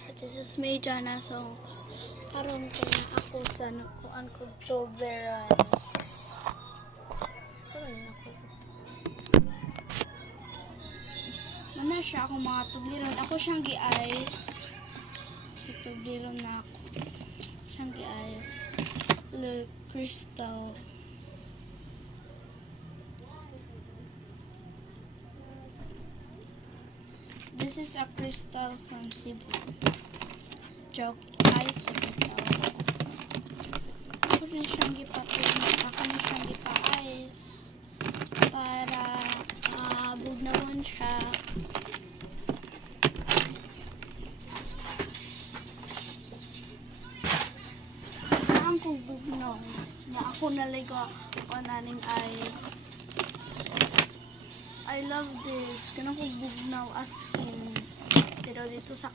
guys, this is me Jana. So karon ko na ako sa nakuan ko Toblerone. So na ako. Mana siya akong mga Toblerone. Ako siyang gi-ice. Si Toblerone na ako. Siyang gi-ice. Look, crystal. This is a crystal from Cebu. Joke, ice with the towel. Ako na siyang gipa-ice para bugnawan siya. Saan kong bugnaw na ako naligo naning ice. I love this. Kanang kong bugnaw as in. Pero dito sa